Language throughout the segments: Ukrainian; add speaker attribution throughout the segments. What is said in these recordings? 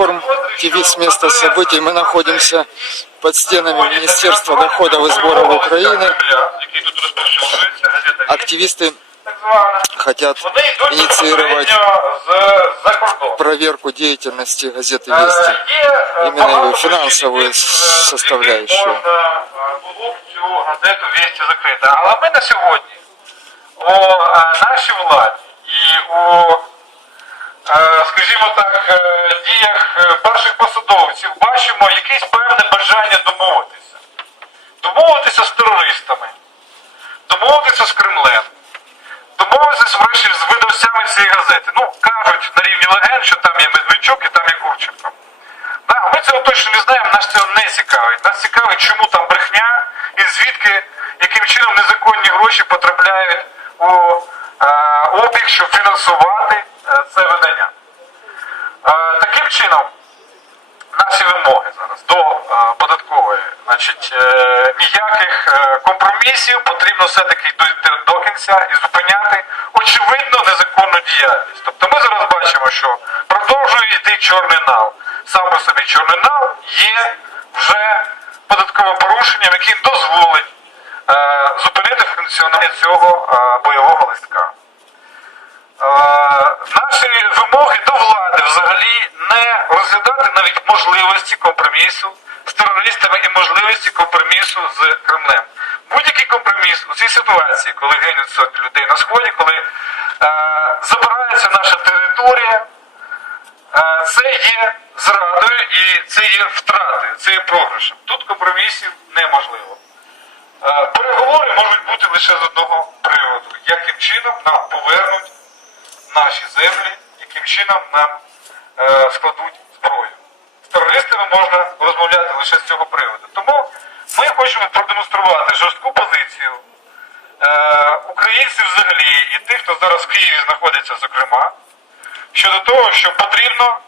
Speaker 1: Информ ТВ с места событий. Мы находимся под стенами Министерства доходов и сборов Украины.
Speaker 2: який тут розповсюджується, газета «Вість»,
Speaker 1: Активисты
Speaker 2: так звана.
Speaker 1: хотят
Speaker 2: Вони йдуть
Speaker 1: инициировать
Speaker 2: безпосередньо з за кордону.
Speaker 1: проверку деятельности газеты
Speaker 2: Е,
Speaker 1: «Вести».
Speaker 2: Є е,
Speaker 1: Іменно
Speaker 2: багато
Speaker 1: фінансову
Speaker 2: причин, з
Speaker 1: составляющую.
Speaker 2: яких Можна е, було б цю газету «Вісті» закрити. Але ми на сьогодні у е, нашій владі і у, е, скажімо так, е, діях е, перших посадовців бачимо якесь певне бажання домовитися. Домовитися з терористами, домовитися з Кремлем, домовитися врешті з видавцями цієї газети. Ну, кажуть на рівні легенд, що там є Медведчук і там є Курченко. Да, ми цього точно не знаємо, нас цього не цікавить. Нас цікавить, чому там брехня і звідки, яким чином незаконні гроші потрапляють у е, обіг, щоб фінансувати е, це видання. Чином, наші вимоги зараз до е, податкової, значить, е, ніяких е, компромісів потрібно все-таки йти до кінця і зупиняти очевидно незаконну діяльність. Тобто ми зараз бачимо, що продовжує йти чорний нал. Сам по собі чорний нал є вже податковим порушенням, який дозволить зупинити функціонування цього бойового листка. Е, наші вимоги до влади взагалі не розглядати навіть можливості компромісу з терористами і можливості компромісу з Кремлем. Будь-який компроміс у цій ситуації, коли гинуть сотні людей на сході, коли е, забирається наша територія, е, це є зрадою і це є втратою, це є програшем. Тут компромісів неможливо. Е, Переговори можуть бути лише з одного приводу, яким чином нам повернуть наші землі, яким чином нам е, складуть зброю. Терористами можна розмовляти лише з цього приводу. Тому ми хочемо продемонструвати жорстку позицію е, українців взагалі і тих, хто зараз в Києві знаходиться, зокрема, щодо того, що потрібно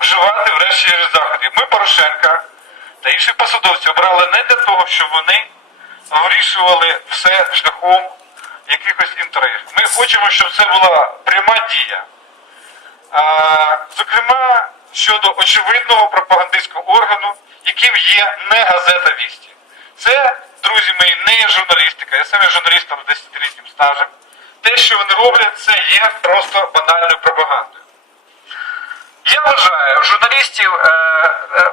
Speaker 2: вживати врешті заходів. Ми Порошенка та інші посадовці обрали не для того, щоб вони вирішували все шляхом якихось інтриг. Ми хочемо, щоб це була пряма дія. А, зокрема, щодо очевидного пропагандистського органу, яким є не газета Вісті. Це, друзі мої, не є журналістика. Я сам є журналістом з 10-літнім стажем. Те, що вони роблять, це є просто банальною пропагандою. Я вважаю журналістів е, е,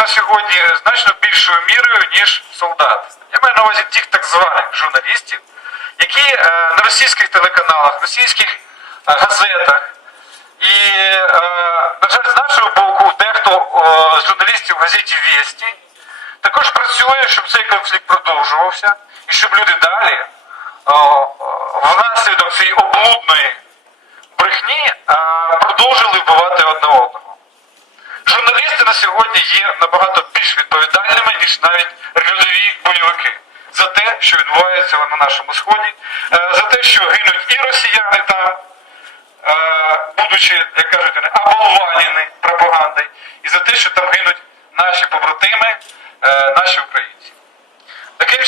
Speaker 2: на сьогодні значно більшою мірою, ніж солдат. Я маю на увазі тих так званих журналістів, які е, на російських телеканалах, російських е, газетах і, е, на жаль, з нашого боку, дехто е, з журналістів в газеті Вєсті також працює, щоб цей конфлікт продовжувався і щоб люди далі е, е, внаслідок цієї облудної брехні а, продовжили вбивати одне одного. Журналісти на сьогодні є набагато більш відповідальними, ніж навіть рядові бойовики. За те, що відбувається на нашому сході, е, за те, що гинуть і росіяни там, е, будучи, як кажуть, вони оболванені пропагандою, і за те, що там гинуть наші побратими, е, наші українці. Таким